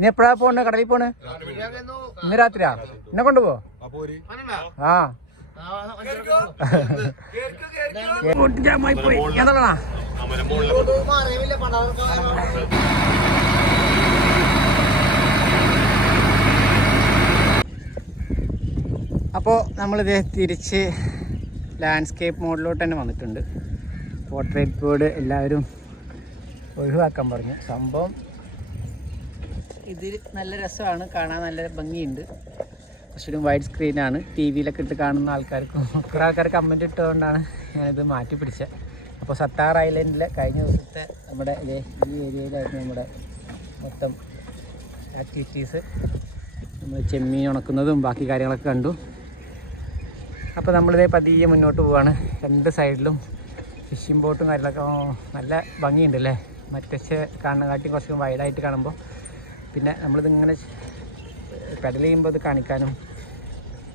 ഇനി എപ്പോഴാ പോണേ കടലിൽ പോണ്? ഇന്ന് രാത്രിയാ? എന്നെ കൊണ്ടുപോ. ആ അപ്പോൾ നമ്മളിത് തിരിച്ച് ലാൻഡ്സ്കേപ്പ് മോഡിലോട്ട് തന്നെ വന്നിട്ടുണ്ട്. പോർട്രേറ്റ് ബോർഡ് എല്ലാവരും ഒഴിവാക്കാൻ പറഞ്ഞു. സംഭവം ഇത് നല്ല രസമാണ്, കാണാൻ നല്ല ഭംഗിയുണ്ട്. കുറച്ചുകൂടി വൈഡ് സ്ക്രീനാണ്, ടി വിയിലൊക്കെ ഇട്ട് കാണുന്ന ആൾക്കാർക്കും കുറേ ആൾക്കാർ കമൻറ്റ് ഇട്ടുകൊണ്ടാണ് ഞാനിത് മാറ്റി പിടിച്ചത്. അപ്പോൾ സത്താർ ഐലൻഡിലെ കഴിഞ്ഞ ദിവസത്തെ നമ്മുടെ ഈ ഏരിയയിലായിരുന്നു നമ്മുടെ മൊത്തം ആക്ടിവിറ്റീസ്. നമ്മൾ ചെമ്മീൻ ഉണക്കുന്നതും ബാക്കി കാര്യങ്ങളൊക്കെ കണ്ടു. അപ്പോൾ നമ്മളിതേ പതിയെ മുന്നോട്ട് പോവുകയാണ്. രണ്ട് സൈഡിലും ഫിഷിംഗ് ബോട്ടും കാര്യങ്ങളൊക്കെ നല്ല ഭംഗിയുണ്ട് അല്ലേ, മറ്റേ കാണുന്ന കാട്ടി കുറച്ച് വൈഡായിട്ട് കാണുമ്പോൾ. പിന്നെ നമ്മളിതിങ്ങനെ പെഡൽ ചെയ്യുമ്പോൾ ഇത് കാണിക്കാനും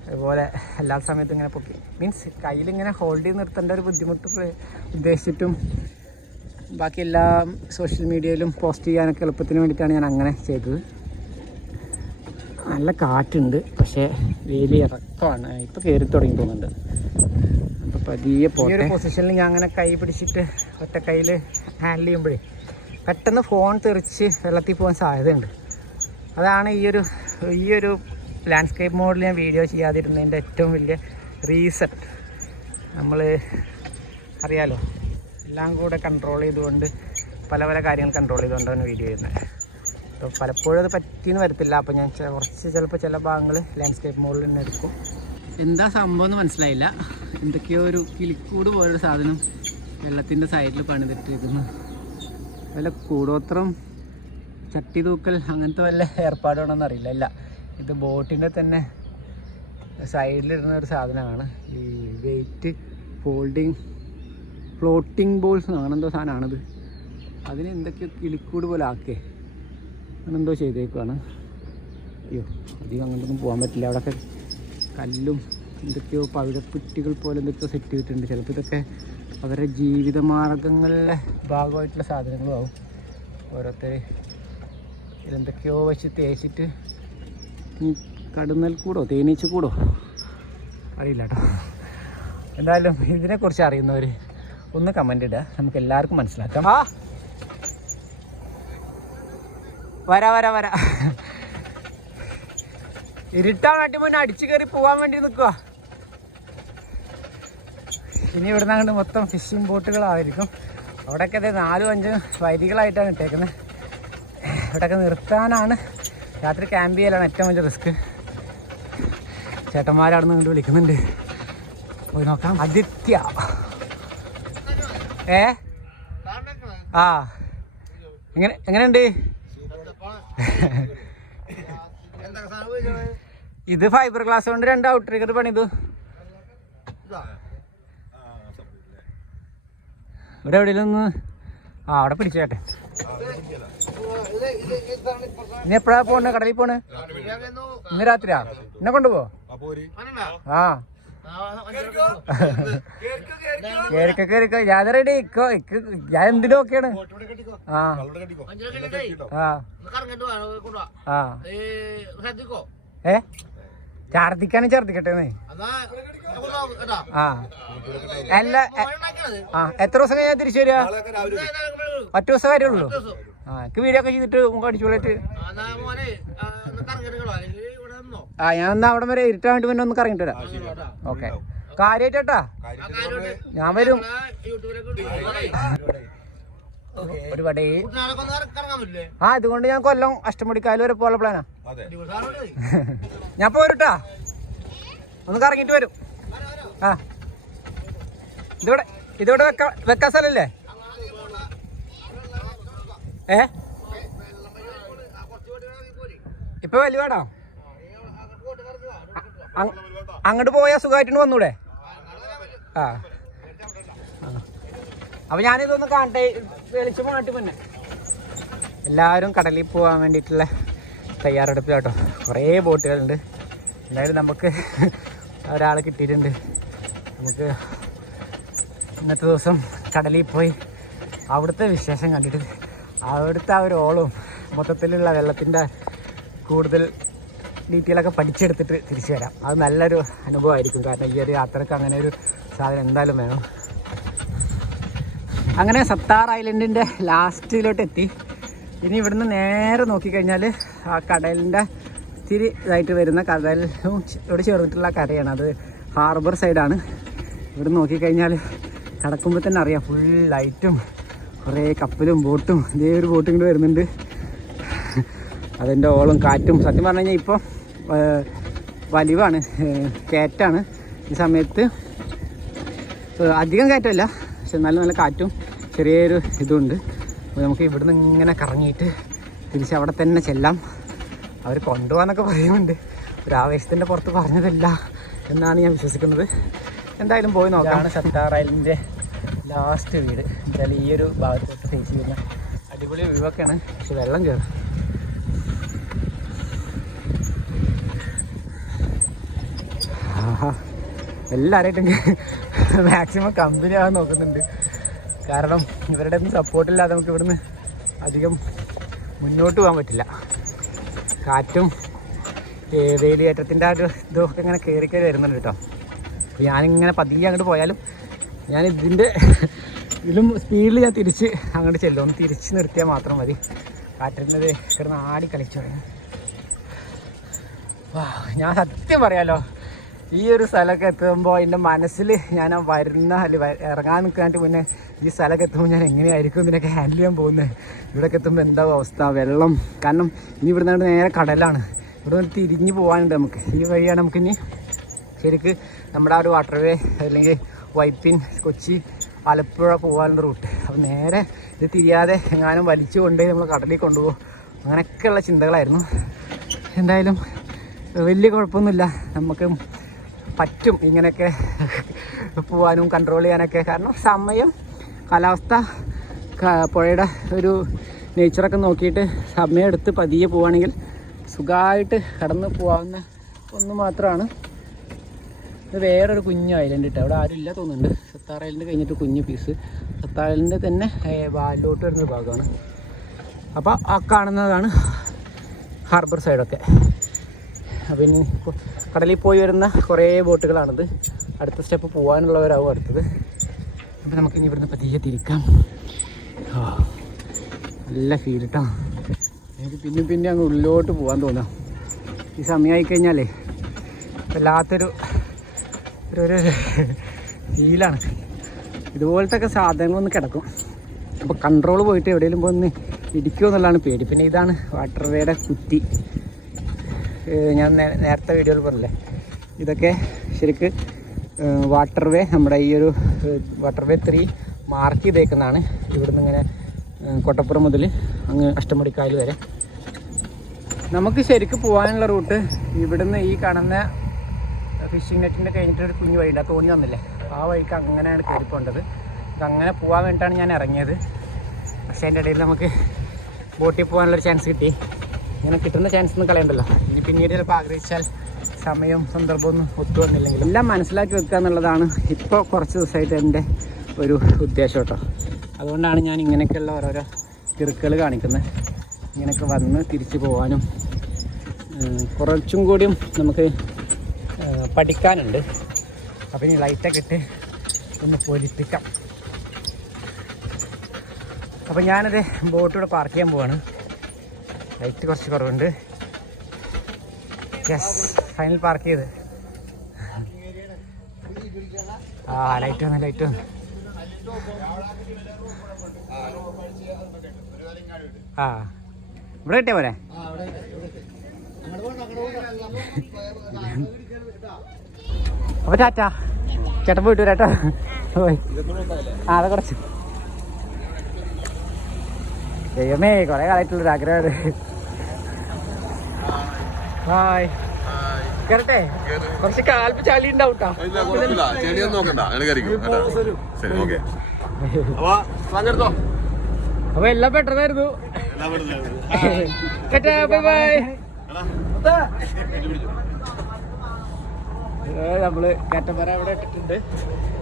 അതുപോലെ എല്ലാ സമയത്തും ഇങ്ങനെ പൊക്കി മീൻസ് കയ്യിലിങ്ങനെ ഹോൾഡ് ചെയ്ത് നിർത്തേണ്ട ഒരു ബുദ്ധിമുട്ട് ഉദ്ദേശിച്ചിട്ടും ബാക്കി എല്ലാം സോഷ്യൽ മീഡിയയിലും പോസ്റ്റ് ചെയ്യാനൊക്കെ എളുപ്പത്തിന് വേണ്ടിയിട്ടാണ് ഞാൻ അങ്ങനെ ചെയ്തത്. നല്ല കാറ്റുണ്ട്, പക്ഷേ വലിയ ഇറക്കമാണ്. ഇപ്പോൾ കയറി തുടങ്ങി പോകുന്നുണ്ട്. അപ്പോൾ പതിയെ പോയൊരു പൊസിഷനിൽ ഞാൻ അങ്ങനെ കൈ പിടിച്ചിട്ട് ഒറ്റ കയ്യിൽ ഹാൻഡിൽ ചെയ്യുമ്പോഴേ പെട്ടെന്ന് ഫോൺ തെറിച്ച് വെള്ളത്തിൽ പോകാൻ സാധ്യതയുണ്ട്. അതാണ് ഈ ഒരു ലാൻഡ്സ്കേപ്പ് മോഡിൽ ഞാൻ വീഡിയോ ചെയ്യാതിരുന്നതിൻ്റെ ഏറ്റവും വലിയ റീസൺ. നമ്മൾ അറിയാലോ, എല്ലാം കൂടെ കൺട്രോൾ ചെയ്തുകൊണ്ട് പല കാര്യങ്ങൾ കൺട്രോൾ ചെയ്തുകൊണ്ടാണ് വീഡിയോ ചെയ്യുന്നത്. അപ്പോൾ പലപ്പോഴും അത് പറ്റിയെന്ന് വരത്തില്ല. അപ്പോൾ ഞാൻ ചിലപ്പോൾ ചില ഭാഗങ്ങൾ ലാൻഡ്സ്കേപ്പ് മോഡിൽ തന്നെ എടുക്കും. എന്താ സംഭവം എന്ന് മനസ്സിലായില്ല. എന്തൊക്കെയോ ഒരു കിളിക്കൂട് പോലൊരു സാധനം വെള്ളത്തിൻ്റെ സൈഡിൽ പണിതിട്ടിരിക്കുന്നു. വല്ല കൂടോത്രം ചട്ടി തൂക്കൽ അങ്ങനത്തെ വല്ല ഏർപ്പാടാണോന്ന് അറിയില്ല. ഇല്ല, ഇത് ബോട്ടിൻ്റെ തന്നെ സൈഡിലിടുന്ന ഒരു സാധനമാണ്. ഈ വെയിറ്റ് ഫ്ലോട്ടിംഗ് ബോൾസ് അങ്ങനെന്തോ സാധനമാണിത്. അതിന് എന്തൊക്കെയോ കിളിക്കൂട് പോലെ ആക്കേ അങ്ങനെന്തോ ചെയ്തേക്കുവാണ്. അയ്യോ, അധികം അങ്ങോട്ടൊന്നും പോകാൻ പറ്റില്ല. അവിടെയൊക്കെ കല്ലും എന്തൊക്കെയോ പവിഴപ്പുറ്റികൾ പോലെ എന്തൊക്കെയോ സെറ്റ് ചെയ്തിട്ടുണ്ട്. ചിലപ്പോൾ ഇതൊക്കെ അവരുടെ ജീവിതമാർഗങ്ങളിലെ ഭാഗമായിട്ടുള്ള സാധനങ്ങളും ആവും. ഓരോരുത്തർ ഇതെന്തൊക്കെയോ വെച്ച് തേച്ചിട്ട് കടുന്നൽ കൂടോ തേനീച്ച കൂടോ അറിയില്ല കേട്ടോ. എന്തായാലും ഇതിനെക്കുറിച്ച് അറിയുന്നവർ ഒന്ന് കമൻ്റ് ഇടുക, നമുക്ക് എല്ലാവർക്കും മനസ്സിലാക്കാം. വരാ ഇരുട്ടാൻ വേണ്ടി മുന്നേ അടിച്ചു കയറി പോകാൻ വേണ്ടി നിൽക്കുക. ഇനി ഇവിടുന്ന് അങ്ങോട്ട് മൊത്തം ഫിഷിംഗ് ബോട്ടുകളായിരിക്കും. അവിടെയൊക്കെ അതെ 4-5 വരികളായിട്ടാണ് ഇട്ടേക്കുന്നത്. ഇവിടെയൊക്കെ നിർത്താനാണ്, രാത്രി ക്യാമ്പ് ചെയ്യലാണ് ഏറ്റവും വലിയ റിസ്ക്. ചേട്ടന്മാരവിടെ നിന്ന് ഇങ്ങോട്ട് വിളിക്കുന്നുണ്ട്, പോയി നോക്കാം. ആദിത്യ ആ എങ്ങനെയുണ്ട്? ഇത് ഫൈബർ ഗ്ലാസ് കൊണ്ട് 2 ഔട്ട് റിഗർ പണിതു. ഇവിടെ എവിടെയൊന്ന് അവിടെ പിടിച്ചു ചേട്ടെ. ഇനി എപ്പോഴാ പോണേ കടലിൽ പോണ്? ഇന്ന് രാത്രിയാ? എന്നെ കൊണ്ടുപോ. ആ കേറിക്കോ ഞാൻ റെഡി. ഞാൻ എന്തിനും ഓക്കെയാണ്. ഛർദിക്കാനും ഛർദിക്കട്ടെ. അല്ല എത്ര ദിവസം കഴിഞ്ഞാൽ തിരിച്ചു വരിക? 10 ദിവസം കാര്യമുള്ളൂ. എനിക്ക് വീഡിയോ ഒക്കെ ചെയ്തിട്ട് അടിച്ചുപോയിട്ട് ഞാൻ എന്നാ അവിടെ വരെ ഇരുട്ടാൻ വേണ്ടി പിന്നെ ഒന്ന് കറങ്ങിട്ട് വരാം. ഓക്കെ, കാര്യമായിട്ടാ ഞാൻ വരും. ഒരുപാട് ഇതുകൊണ്ട് ഞാൻ കൊല്ലം അഷ്ടമുടിക്കായൽ വരെ പോലെ പ്ലാനാ. ഞാൻ പോരുട്ടാ, ഒന്ന് കറങ്ങിട്ട് വരും. ഇതിവിടെ വെക്കാൻ സ്ഥലല്ലേ? ഇപ്പൊ വലിയ വേടാ, അങ്ങോട്ട് പോയാൽ സുഖമായിട്ട് വന്നൂടെ? അപ്പൊ ഞാനിതൊന്ന് കാണട്ടെ, വെളിച്ചം മാറ്റി പിന്നെ. എല്ലാവരും കടലിൽ പോകാൻ വേണ്ടിയിട്ടുള്ള തയ്യാറെടുപ്പ് കേട്ടോ. കുറേ ബോട്ടുകളുണ്ട്. എന്തായാലും നമുക്ക് ഒരാളെ കിട്ടിയിട്ടുണ്ട്. നമുക്ക് ഇന്നത്തെ ദിവസം കടലിൽ പോയി അവിടുത്തെ വിശേഷം കണ്ടിട്ട് അവിടുത്തെ ആ ഒരു ഓളവും മൊത്തത്തിലുള്ള വെള്ളത്തിൻ്റെ കൂടുതൽ ഡീറ്റെയിലൊക്കെ പഠിച്ചെടുത്തിട്ട് തിരിച്ചു വരാം. അത് നല്ലൊരു അനുഭവമായിരിക്കും. കാരണം ഈ ഒരു യാത്രക്ക് അങ്ങനെ ഒരു സാധനം എന്തായാലും വേണം. അങ്ങനെ സത്താർ ഐലൻഡിൻ്റെ ലാസ്റ്റിലോട്ട് എത്തി. ഇനി ഇവിടുന്ന് നേരെ നോക്കിക്കഴിഞ്ഞാൽ ആ കടലിൻ്റെ ഇത്തിരി ഇതായിട്ട് വരുന്ന കടലിനോട് ചേർന്നിട്ടുള്ള കരയാണ്. അത് ഹാർബർ സൈഡാണ്. ഇവിടെ നോക്കിക്കഴിഞ്ഞാൽ കിടക്കുമ്പോൾ തന്നെ അറിയാം, ഫുൾ ലൈറ്റും കുറേ കപ്പലും ബോട്ടും. ഇതേ ഒരു ബോട്ടും ഇങ്ങോട്ട് വരുന്നുണ്ട്. അതിൻ്റെ ഓളം കാറ്റും. സത്യം പറഞ്ഞു കഴിഞ്ഞാൽ ഇപ്പോൾ വലിവാണ്, കയറ്റാണ്. ഈ സമയത്ത് അധികം കയറ്റമല്ല, പക്ഷെ നല്ല കാറ്റും ചെറിയൊരു ഇതുണ്ട്. അപ്പോൾ നമുക്ക് ഇവിടുന്ന് ഇങ്ങനെ കറങ്ങിയിട്ട് തിരിച്ച് അവിടെ തന്നെ ചെല്ലാം. അവർ കൊണ്ടുപോകാനൊക്കെ പറയുന്നുണ്ട്. ഒരു ആവേശത്തിൻ്റെ പുറത്ത് പറഞ്ഞതല്ല എന്നാണ് ഞാൻ വിശ്വസിക്കുന്നത്. എന്തായാലും പോയി നോക്കാം. സത്താർ ഐലൻഡിൻ്റെ ലാസ്റ്റ് വീട്. എന്തായാലും ഈ ഒരു ഭാഗത്തോട്ട് ഫേസ് ചെയ്യുന്ന അടിപൊളി വ്യൂ ഒക്കെയാണ്. പക്ഷെ വെള്ളം കയറും. എല്ലാവരായിട്ടും മാക്സിമം കമ്പനി ആകാൻ നോക്കുന്നുണ്ട്. കാരണം ഇവരുടെ ഒന്നും സപ്പോർട്ടില്ലാതെ നമുക്ക് ഇവിടുന്ന് അധികം മുന്നോട്ട് പോകാൻ പറ്റില്ല. കാറ്റും വേലിയേറ്റത്തിൻ്റെ ആ ഒരു ഇതൊക്കെ ഇങ്ങനെ കയറി വരുന്നുണ്ട് കേട്ടോ. അപ്പോൾ ഞാനിങ്ങനെ പതിയെ അങ്ങോട്ട് പോയാലും ഞാൻ ഇതിലും സ്പീഡിൽ ഞാൻ തിരിച്ച് അങ്ങോട്ട് ചെല്ലും. ഒന്ന് തിരിച്ച് നിർത്തിയാൽ മാത്രം മതി. കാറ്റുന്നത് കിടന്ന് ആടി കളിച്ചു. ഞാൻ സത്യം പറയാലോ, ഈ ഒരു സ്ഥലമൊക്കെ എത്തുമ്പോൾ എൻ്റെ മനസ്സിൽ ഞാൻ ഇറങ്ങാൻ നിൽക്കാനായിട്ട് മുന്നേ ഈ സ്ഥലമൊക്കെ എത്തുമ്പോൾ ഞാൻ എങ്ങനെയായിരിക്കും ഇതിനൊക്കെ ഹാൻഡിൽ ചെയ്യാൻ പോകുന്നത്. ഇവിടെയൊക്കെ എത്തുമ്പോൾ എന്താ അവസ്ഥ, വെള്ളം. കാരണം ഇനി ഇവിടെ നിന്ന് നേരെ കടലാണ്. ഇവിടെ നിന്ന് തിരിഞ്ഞ് പോകാനുണ്ട് നമുക്ക്. ഈ വഴിയാണ് നമുക്കിനി ശരിക്ക് നമ്മുടെ ആ ഒരു വാട്ടർവേ അല്ലെങ്കിൽ വൈപ്പിൻ, കൊച്ചി, ആലപ്പുഴ പോകാനുള്ള റൂട്ട്. അപ്പോൾ നേരെ ഇത് തിരിയാതെ എങ്ങാനും വലിച്ചു കൊണ്ടുപോയി നമ്മൾ കടലിൽ കൊണ്ടുപോകും. അങ്ങനെയൊക്കെയുള്ള ചിന്തകളായിരുന്നു. എന്തായാലും വലിയ കുഴപ്പമൊന്നുമില്ല, നമുക്ക് പറ്റും ഇങ്ങനെയൊക്കെ പോകാനും കൺട്രോൾ ചെയ്യാനൊക്കെ. കാരണം സമയം, കാലാവസ്ഥ, പുഴയുടെ ഒരു നേച്ചറൊക്കെ നോക്കിയിട്ട് സമയം എടുത്ത് പതിയെ പോവുകയാണെങ്കിൽ സുഖമായിട്ട് കടന്ന് പോകാവുന്ന ഒന്ന് മാത്രമാണ്. ഇത് വേറൊരു കുഞ്ഞു ഐലൻഡ് ഇട്ട് അവിടെ ആരും ഇല്ല തോന്നുന്നുണ്ട്. സത്താർ ഐലൻഡ് കഴിഞ്ഞിട്ട് കുഞ്ഞു പീസ്. സത്താർ ഐലൻഡ് തന്നെ വാലിലോട്ട് വരുന്നൊരു ഭാഗമാണ്. അപ്പോൾ ആ കാണുന്നതാണ് ഹാർബർ സൈഡൊക്കെ. അപ്പോൾ ഇനി കടലിൽ പോയി വരുന്ന കുറേ ബോട്ടുകളാണിത്. അടുത്ത സ്റ്റെപ്പ് പോകാനുള്ളവരാവും അടുത്തത്. അപ്പോൾ നമുക്കിനി ഇവിടുന്ന് പതിയെ തിരിക്കാം. നല്ല ഫീൽ കേട്ടോ. എനിക്ക് പിന്നെ അങ്ങ് ഉള്ളിലോട്ട് പോകാൻ തോന്നാം. ഈ സമയമായി കഴിഞ്ഞാലേ വല്ലാത്തൊരു ഒരു ഫീലാണ്. ഇതുപോലത്തെ ഒക്കെ സാധനങ്ങളൊന്ന് കിടക്കും. അപ്പോൾ കൺട്രോൾ പോയിട്ട് എവിടെയെങ്കിലും പോയി ഒന്ന് ഇടിക്കുമോ എന്നുള്ളതാണ് പേടി. പിന്നെ ഇതാണ് വാട്ടർവേയുടെ കുറ്റി. ഞാൻ നേരത്തെ വീഡിയോയിൽ പറഞ്ഞില്ലേ, ഇതൊക്കെ ശരിക്ക് വാട്ടർവേ, നമ്മുടെ ഈ ഒരു വാട്ടർവേ 3 മാർക്ക് ചെയ്തേക്കുന്നതാണ്. ഇവിടുന്ന് ഇങ്ങനെ കൊട്ടപ്പുറം മുതൽ അങ്ങ് അഷ്ടമുടിക്കായൽ വരെ. നമുക്ക് ശരിക്കും പോകാനുള്ള റൂട്ട് ഇവിടുന്ന് ഈ കാണുന്ന ഫിഷിംഗ് നെറ്റിൻ്റെ കഴിഞ്ഞിട്ടൊരു കുഞ്ഞു വഴിയുണ്ട്, ആ തോണി വന്നില്ലേ, ആ വഴിക്ക് അങ്ങനെയാണ് കയറിപ്പോണ്ടത്. അതങ്ങനെ പോകാൻ വേണ്ടിയിട്ടാണ് ഞാൻ ഇറങ്ങിയത്. പക്ഷേ അതിൻ്റെ ഇടയിൽ നമുക്ക് ബോട്ടിൽ പോകാനുള്ളൊരു ചാൻസ് കിട്ടി. ഇങ്ങനെ കിട്ടുന്ന ചാൻസ് ഒന്നും കളയണ്ടല്ലോ. ഇനി പിന്നീട് ചിലപ്പോൾ ആഗ്രഹിച്ചാൽ സമയവും സന്ദർഭമൊന്നും ഒത്തു വന്നില്ലെങ്കിൽ എല്ലാം മനസ്സിലാക്കി വെക്കുക എന്നുള്ളതാണ് ഇപ്പോൾ കുറച്ച് ദിവസമായിട്ട് എൻ്റെ ഒരു ഉദ്ദേശം കേട്ടോ. അതുകൊണ്ടാണ് ഞാൻ ഇങ്ങനെയൊക്കെയുള്ള ഓരോരോ കിറുക്കുകൾ കാണിക്കുന്നത്. ഇങ്ങനെയൊക്കെ വന്ന് തിരിച്ചു പോകാനും കുറച്ചും കൂടിയും നമുക്ക് പഠിക്കാനുണ്ട്. അപ്പോൾ ഇനി ലൈറ്റൊക്കെ ഇട്ട് ഒന്ന് പൊലിപ്പിക്കാം. അപ്പോൾ ഞാനത് ബോട്ടിവിടെ പാർക്ക് ചെയ്യാൻ പോവാണ്. ലൈറ്റ് കുറച്ച് കുറവുണ്ട്. യെസ്, ഫൈനൽ പാർക്ക് ചെയ്ത്. ലൈറ്റ് വന്നു. ഇവിടെ കിട്ടിയ പോരെ. അപ്പോൾ ടാറ്റാ, ചേട്ടൻ പോയിട്ട് വരാട്ടോ. അത് കുറച്ച് ദൈവമേ, കുറേ കാലമായിട്ടുള്ളൊരു ആഗ്രഹമാണ്. ഹായ്, കേറട്ടെ? കുറച്ച് കാൽപ്പ് ചളി ഉണ്ടാവും കേട്ടോ. അപ്പൊ എല്ലാം പെട്ടെന്നായിരുന്നു. Bye bye. നമ്മള് കാറ്റമര അവിടെ ഇട്ടിട്ടുണ്ട്.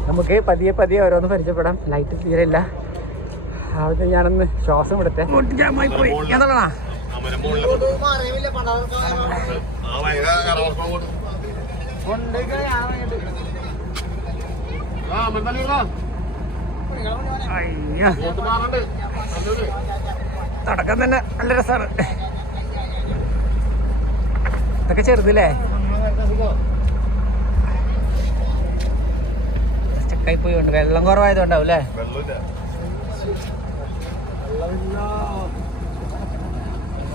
നമുക്ക് പതിയെ ഓരോന്ന് പരിചയപ്പെടാം. ലൈറ്റ് തീരെ ഇല്ല. അത് ഞാനൊന്ന് ശ്വാസം വിടട്ടെ. തുടക്കം തന്നെ നല്ല രസമാണ്. ഇതൊക്കെ ചെറുതല്ലേ? സ്റ്റക്കായി പോയിട്ടുണ്ട്. വെള്ളം കുറവായതുകൊണ്ടാവും അല്ലേ?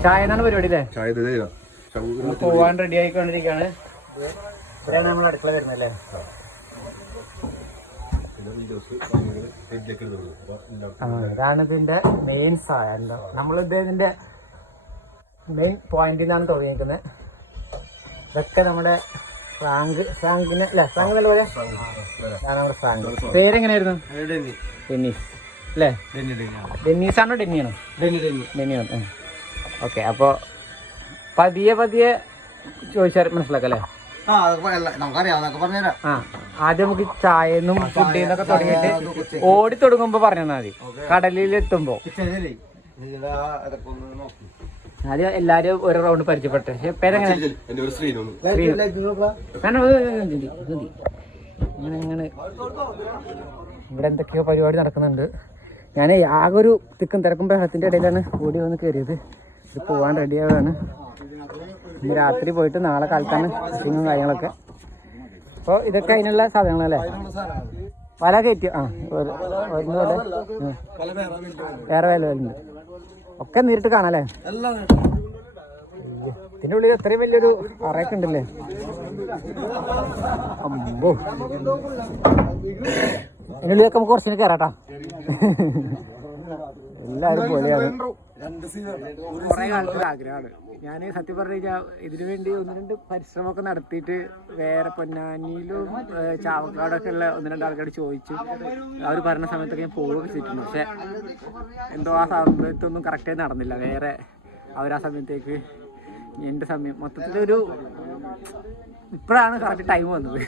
ചായ എന്നാണ് പരിപാടി അല്ലേ? പോവാൻ റെഡി ആയിക്കൊണ്ടിരിക്കുകയാണ്. ഇവിടെയാണ് നമ്മൾ അടുക്കള വരുന്നല്ലേ? ഇതാണ് ഇതിന്റെ മെയിൻ സാധനം. നമ്മളിത് ഇതിന്റെ മെയിൻ പോയിന്റിൽ നിന്നാണ് തുടങ്ങിയിരിക്കുന്നത്. ഇതൊക്കെ നമ്മുടെ ഫ്രാങ്കിന് അല്ലേ? ഫ്രാങ്ക് നല്ല പറയാ. നമ്മുടെ ഫ്രാങ്ക് പേരെങ്ങനെയായിരുന്നു? ഡെന്നീസ് അല്ലേ? ഡെന്നീസാണോ ഡെന്നിയാണോ? ഡെന്നിയാണ്. ഓക്കെ, അപ്പോൾ പതിയെ ചോദിച്ചാൽ മനസ്സിലാക്കാം അല്ലേ? ആദ്യം നമുക്ക് ചായന്നും ഫുഡിൽ നിന്നൊക്കെ തുടങ്ങിയിട്ട് ഓടി തുടങ്ങുമ്പോ പറഞ്ഞാൽ മതി. കടലിൽ എത്തുമ്പോ ആദ്യം എല്ലാരും ഓരോ റൗണ്ട് പരിചയപ്പെട്ടെ. പേരെങ്ങനെ? ഇവിടെ എന്തൊക്കെയോ പരിപാടി നടക്കുന്നുണ്ട്. ഞാൻ ആകെ ഒരു തിക്കും തിരക്കും ബഹളത്തിന്റെ ഇടയിലാണ് ഓടി വന്ന് കയറിയത്. ഇത് പോവാൻ റെഡിയാവാണ്. ഇന്ന് രാത്രി പോയിട്ട് നാളെ കാലത്താണ് ഫിഷിങ്ങും കാര്യങ്ങളൊക്കെ. അപ്പോൾ ഇതൊക്കെ അതിനുള്ള സാധനങ്ങളല്ലേ? വല കയറ്റി വരുന്നതോടെ വേറെ വില വരുന്നുണ്ട്. ഒക്കെ നേരിട്ട് കാണാല്ലേ? ഇതിൻ്റെ ഉള്ളിൽ എത്രയും വലിയൊരു അറയൊക്കെ ഉണ്ടല്ലേ? അമ്പോ, അതിൻ്റെ ഉള്ളിലൊക്കെ നമുക്ക് കുറച്ചിന് കയറാട്ടാ. എല്ലാവരും പോലെയാണ്. കുറേ കാലത്തൊരു ആഗ്രഹമാണ്. ഞാൻ സത്യം പറഞ്ഞു കഴിഞ്ഞാൽ ഇതിനു വേണ്ടി 1-2 പരിശ്രമമൊക്കെ നടത്തിയിട്ട് വേറെ പൊന്നാനിയിലും ചാവക്കാടൊക്കെ ഉള്ള 1-2 ആൾക്കാർ ചോദിച്ചു. അവർ പറഞ്ഞ സമയത്തൊക്കെ ഞാൻ പോവുകയൊക്കെ ചെയ്തിട്ടുണ്ട്. പക്ഷെ എന്തോ ആ സമയത്തൊന്നും കറക്റ്റായി നടന്നില്ല. വേറെ അവർ ആ സമയത്തേക്ക് എൻ്റെ സമയം മൊത്തത്തിലൊരു ഇപ്പോഴാണ് കറക്റ്റ് ടൈം വന്നത്.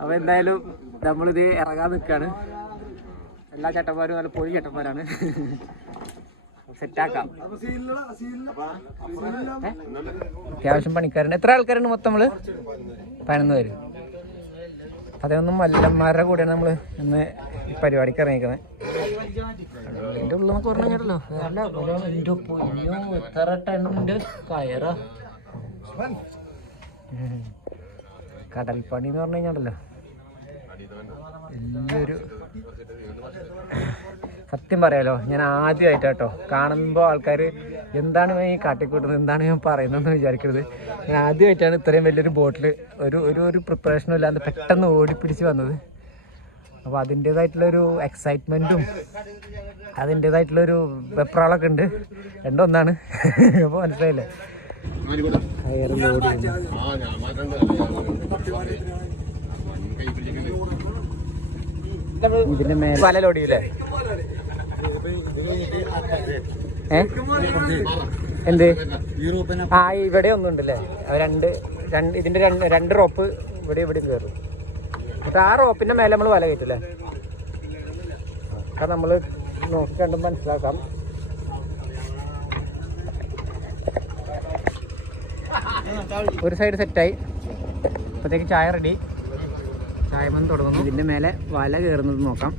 അപ്പോൾ എന്തായാലും നമ്മളിത് ഇറങ്ങാൻ നിൽക്കുകയാണ്. എല്ലാ ചേട്ടന്മാരും നല്ല പൊളി ചേട്ടന്മാരാണ്. സെറ്റാക്കാം. അത്യാവശ്യം പണിക്കാരുണ്ട്. എത്ര ആൾക്കാരുണ്ട് മൊത്തം? നമ്മള് 11 പേര്. 11 മല്ലന്മാരുടെ കൂടെയാണ് നമ്മള് ഇന്ന് ഈ പരിപാടിക്ക് ഇറങ്ങിക്കുന്നത്. എൻ്റെ ഉള്ളിൽ നമുക്ക് പറഞ്ഞു കേട്ടല്ലോ. എത്ര ടണ്ണിന്റെ കയറാ. കടൽപ്പണി എന്ന് പറഞ്ഞു കഴിഞ്ഞാണ്ടല്ലോ വലിയൊരു സത്യം പറയാലോ. ഞാൻ ആദ്യമായിട്ടാട്ടോ കാണുമ്പോൾ ആൾക്കാർ എന്താണ് ഈ കാട്ടിക്കൂട്ടുന്നത്, എന്താണ് ഞാൻ പറയുന്നതെന്ന് വിചാരിക്കരുത്. ഞാൻ ആദ്യമായിട്ടാണ് ഇത്രയും വലിയൊരു ബോട്ടിൽ ഒരു പ്രിപ്പറേഷനും ഇല്ലാതെ പെട്ടെന്ന് ഓടിപ്പിടിച്ച് വന്നത്. അപ്പോൾ അതിൻ്റേതായിട്ടുള്ളൊരു എക്സൈറ്റ്മെൻറ്റും അതിൻ്റേതായിട്ടുള്ളൊരു വെപ്രാളൊക്കെ ഉണ്ട്. രണ്ടൊന്നാണ്. അപ്പോൾ മനസ്സിലായില്ലേ? കയറ് ലോഡ് ഇതിന്റെ മേലെ വല ലോഡ് ചെയ്യൂലേ? എന്ത്? ഇവിടെ ഒന്നും ഉണ്ടല്ലേ? ഇതിന്റെ രണ്ട് റോപ്പ് ഇവിടെയും കയറും. എന്നിട്ട് ആ റോപ്പിന്റെ മേലെ നമ്മൾ വല കയറ്റൂലേ? അത് നമ്മൾ നോക്കി കണ്ടും മനസ്സിലാക്കാം. ഒരു സൈഡ് സെറ്റായി. അപ്പോഴത്തേക്ക് ചായ റെഡി. ചായ വന്ന് തുടങ്ങുന്നു. ഇതിന്റെ മേലെ വല കയറുന്നത് നോക്കാം.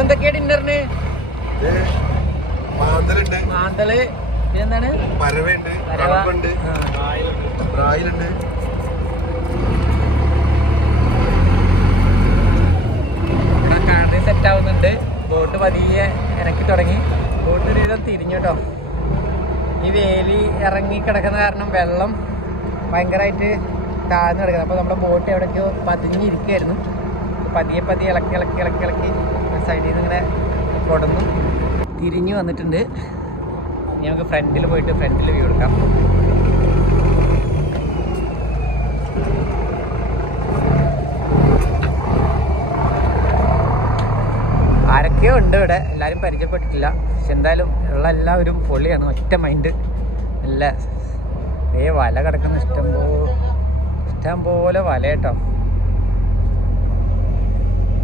എന്തൊക്കെയാ ഡിന്നറിന്? മാന്തള്, എന്താണ് പരവയുണ്ട്, കടപ്പുണ്ട്, ബ്രായിലുണ്ട്. കട സെറ്റ് ആവുന്നുണ്ട്. ബോട്ട് പതിയെ ഇറക്കി തുടങ്ങി. ബോട്ട് ഒരു വിധം തിരിഞ്ഞു കേട്ടോ. ഈ വേലി ഇറങ്ങി കിടക്കുന്ന കാരണം വെള്ളം ഭയങ്കരമായിട്ട് താഴ്ന്നു കിടക്കുന്നത്. അപ്പോൾ നമ്മുടെ ബോട്ട് എവിടേക്കോ പതിഞ്ഞിരിക്കുകയായിരുന്നു. പതിയെ ഇളക്കി സൈഡിൽ നിന്ന് ഇങ്ങനെ കൊടുന്നു തിരിഞ്ഞു വന്നിട്ടുണ്ട്. ഇനി നമുക്ക് ഫ്രണ്ടിൽ പോയിട്ട് ഫ്രണ്ടിൽ വ്യൂ എടുക്കാം. ഉണ്ട് ഇവിടെ, എല്ലാവരും പരിചയപ്പെട്ടിട്ടില്ല. പക്ഷെ എന്തായാലും ഉള്ള എല്ലാവരും പൊളിയാണ്, ഒറ്റ മൈൻഡ്. നല്ല വല കിടക്കുന്ന ഇഷ്ടം പോലെ വല കേട്ടോ.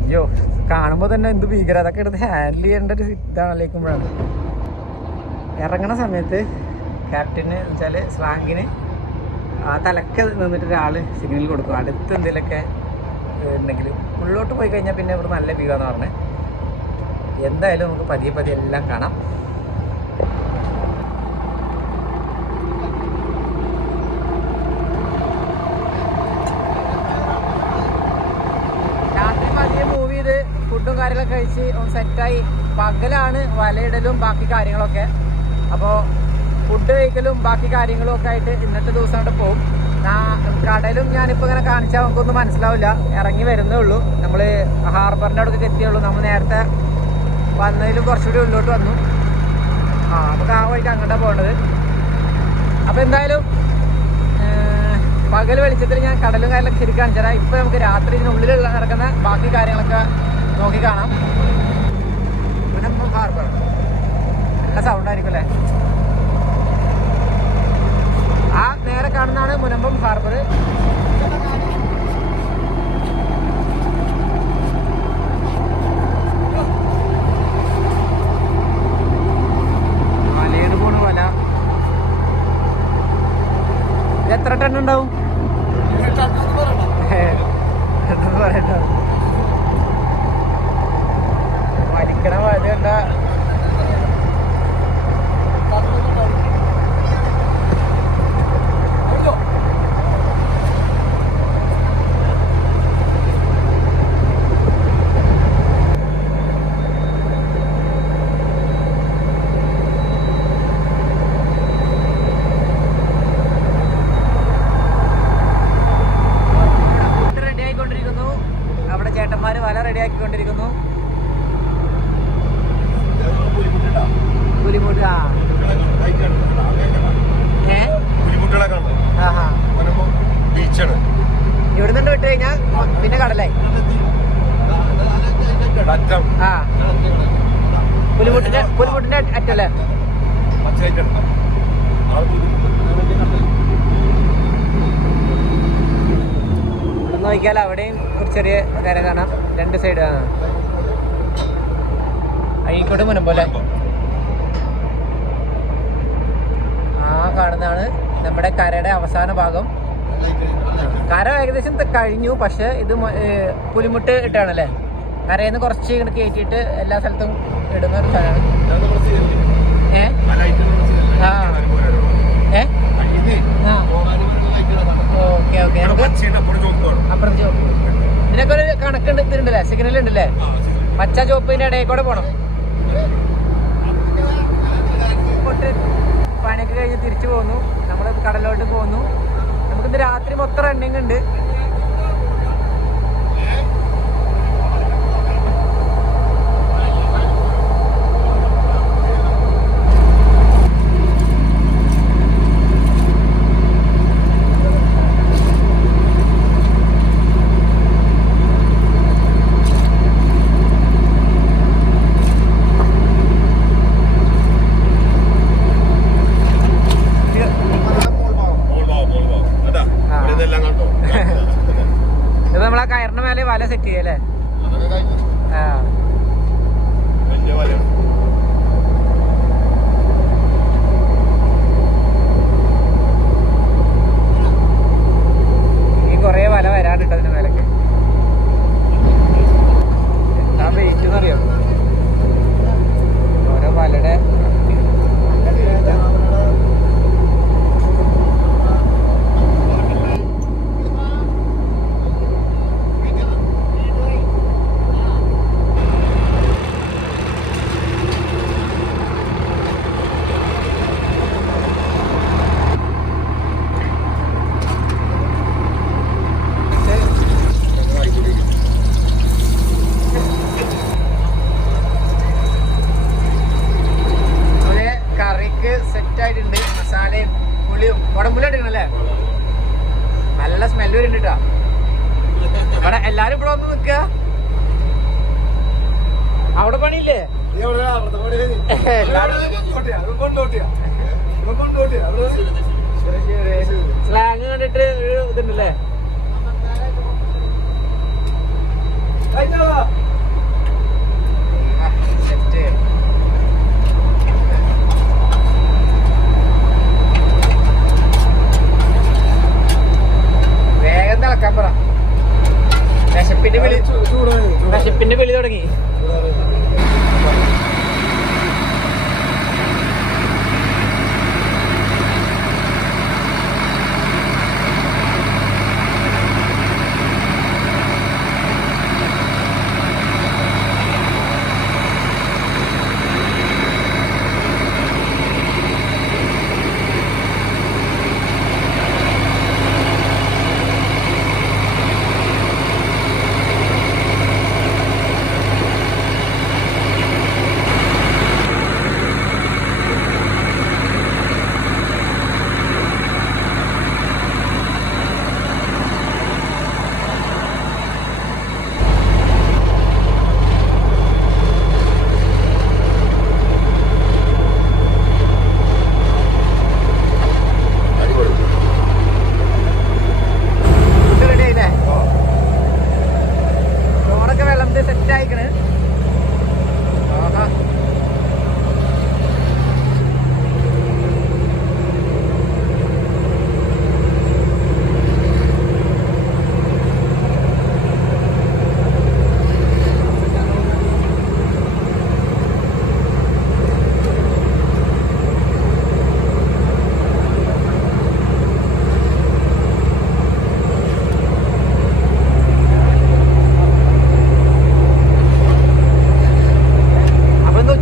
അയ്യോ, കാണുമ്പോൾ തന്നെ എന്ത് ഭീകരം. അതൊക്കെ എടുത്ത് ഹാൻഡിൽ ചെയ്യേണ്ട ഒരു ഇതാണല്ലേക്കുമ്പോഴാണ്. ഇറങ്ങണ സമയത്ത് ക്യാപ്റ്റന് വെച്ചാൽ സ്ലാങ്കിന് ആ തലക്ക് നിന്നിട്ട് ഒരാൾ സിഗ്നൽ കൊടുക്കും, അടുത്ത് എന്തെങ്കിലുമൊക്കെ ഉണ്ടെങ്കിൽ. ഉള്ളോട്ട് പോയി കഴിഞ്ഞാൽ പിന്നെ ഇവിടെ നല്ല വ്യൂ ആണെന്ന് പറഞ്ഞത്. എന്തായാലും നമുക്ക് പതിയെ എല്ലാം കാണാം. രാത്രി പതിയെ മൂവ് ചെയ്ത് ഫുഡും കാര്യങ്ങളൊക്കെ കഴിച്ച് ഒന്ന് സെറ്റായി. പകലാണ് വലയിടലും ബാക്കി കാര്യങ്ങളൊക്കെ. അപ്പോൾ ഫുഡ് കഴിക്കലും ബാക്കി കാര്യങ്ങളും ഒക്കെ ആയിട്ട് ഇന്നത്തെ ദിവസം അവിടെ പോകും. കടലും ഞാനിപ്പോൾ ഇങ്ങനെ കാണിച്ചാൽ നമുക്കൊന്നും മനസ്സിലാവില്ല, ഇറങ്ങി വരുന്നേ ഉള്ളൂ. നമ്മൾ ഹാർബറിൻ്റെ അടുത്തേക്ക് എത്തിയുള്ളൂ. നമ്മൾ നേരത്തെ വന്നതിലും കുറച്ചുകൂടി ഉള്ളോട്ട് വന്നു. അപ്പോൾ ആ വഴിക്ക് അങ്ങോട്ടാണ് പോകേണ്ടത്. അപ്പോൾ എന്തായാലും പകൽ വെളിച്ചത്തിൽ ഞാൻ കടലും കാര്യങ്ങളൊക്കെ ശരിക്കും കാണിച്ചു തരാം. ഇപ്പോൾ നമുക്ക് രാത്രി ഇതിനുള്ളിൽ നടക്കുന്ന ബാക്കി കാര്യങ്ങളൊക്കെ നോക്കി കാണാം. മുനമ്പം ഹാർബർ നല്ല സൗണ്ടായിരിക്കും അല്ലേ? ആ നേരെ കാണുന്നതാണ് മുനമ്പം ഹാർബർ. വലയുടെ പോണ വല ഇത് എത്ര ടൺ ഉണ്ടാവും? പറയട്ടോ, വലിക്കണ വല കണ്ട റെഡിയാക്കിക്കൊണ്ടിരിക്കുന്നു. പുലിമുട്ട് ഇവിടുന്ന് വിട്ട് കഴിഞ്ഞാൽ പിന്നെ കടലായി. പുലിമുട്ടിന്റെ അറ്റല്ലേ? ഇവിടെ നോക്കിയാൽ അവിടെയും ഒരു ചെറിയ കര കാണാം, രണ്ട് സൈഡ്. അഴീക്കോട് മുനമ്പോലെ ആ കാണുന്നതാണ് നമ്മുടെ കരയുടെ അവസാന ഭാഗം. കര ഏകദേശം കഴിഞ്ഞു, പക്ഷെ ഇത് പുലിമുട്ട് ഇട്ടാണല്ലേ. കരയിൽ നിന്ന് കുറച്ച് ഇങ്ങനെ കയറ്റിയിട്ട് എല്ലാ സ്ഥലത്തും ഇടുന്ന ഒരു സ്ഥലമാണ്. Okay okay. അപ്പുറം ചോപ്പ് ഇതിനൊക്കെ ഒരു കണക്കുണ്ട്, ഇതിലുണ്ടല്ലേ, സിഗ്നൽ ഉണ്ടല്ലേ? പച്ച ചോപ്പിന്റെ ഇടയിൽ കൂടെ പോണം. പണിയൊക്കെ കഴിഞ്ഞ് തിരിച്ചു പോന്നു, നമ്മൾ കടലോട്ട് പോന്നു. നമുക്കിന്ന് രാത്രി മൊത്തം റണ്ണിങ് ഉണ്ട്. ഇത് നമ്മളാ കയറിന്റെ മേലെ വല സെറ്റ് ചെയ്യല്ലേ? ഇനി കൊറേ വല വരാനുണ്ട് അതിന്റെ മേലൊക്കെ. എന്താ വെയിറ്റ് എന്നറിയോ? ഓരോ വലയുടെ പോയില്ലേ? സ്ലാങ് കണ്ടിട്ട് ഇതുണ്ടല്ലേ? വേഗം തിളക്കാൻ പറ. വിശപ്പിന്റെ വിളി തുടങ്ങി.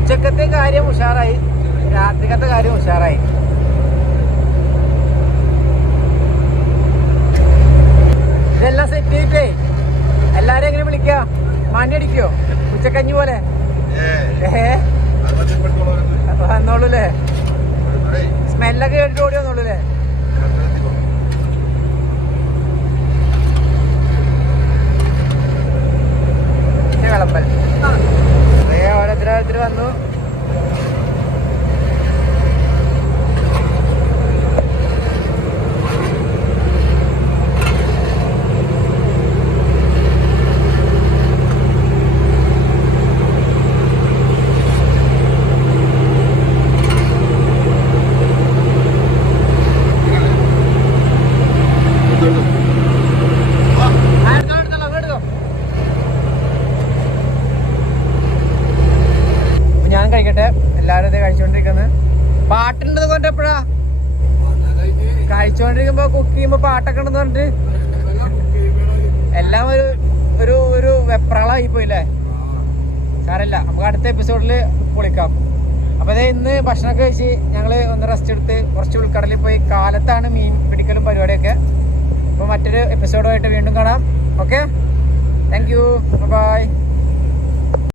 ഉച്ചക്കത്തെ കാര്യം ഉഷാറായി, രാത്രിക്കത്തെ കാര്യം ഉഷാറായി. ഇതെല്ലാം സെറ്റ് ചെയ്തിട്ടേ എല്ലാരും എങ്ങനെ വിളിക്കുക? മണി അടിക്കോ? ഉച്ചക്കഞ്ഞി പോലെ വന്നോളൂല്ലേ? സ്മെല്ലൊക്കെ കേട്ടിട്ട് ഓടി വന്നോളൂല്ലേ? വിളമ്പൽ ഓരോരുത്തരോരുത്തർ വന്നു. കഴിക്കട്ടെ. എല്ലാരും ഇത് കഴിച്ചോണ്ടിരിക്കുന്നത്. പാട്ടുണ്ടെന്ന് പറഞ്ഞിട്ട് എപ്പോഴാ കഴിച്ചോണ്ടിരിക്കുമ്പോ കുക്ക് ചെയ്യുമ്പോ പാട്ടൊക്കെ ഉണ്ടെന്ന് പറഞ്ഞിട്ട് എല്ലാം ഒരു ഒരു വെപ്രാളായി പോയില്ലേ? സാരമില്ല, നമുക്ക് അടുത്ത എപ്പിസോഡിൽ പൊളിക്കാം. അപ്പൊ അതെ, ഇന്ന് ഭക്ഷണമൊക്കെ കഴിച്ച് ഞങ്ങള് ഒന്ന് റെസ്റ്റ് എടുത്ത് കുറച്ച് ഉൾക്കടലിൽ പോയി. കാലത്താണ് മീൻ പിടിക്കലും പരിപാടിയൊക്കെ. അപ്പൊ മറ്റൊരു എപ്പിസോഡുമായിട്ട് വീണ്ടും കാണാം. Okay, thank you, by.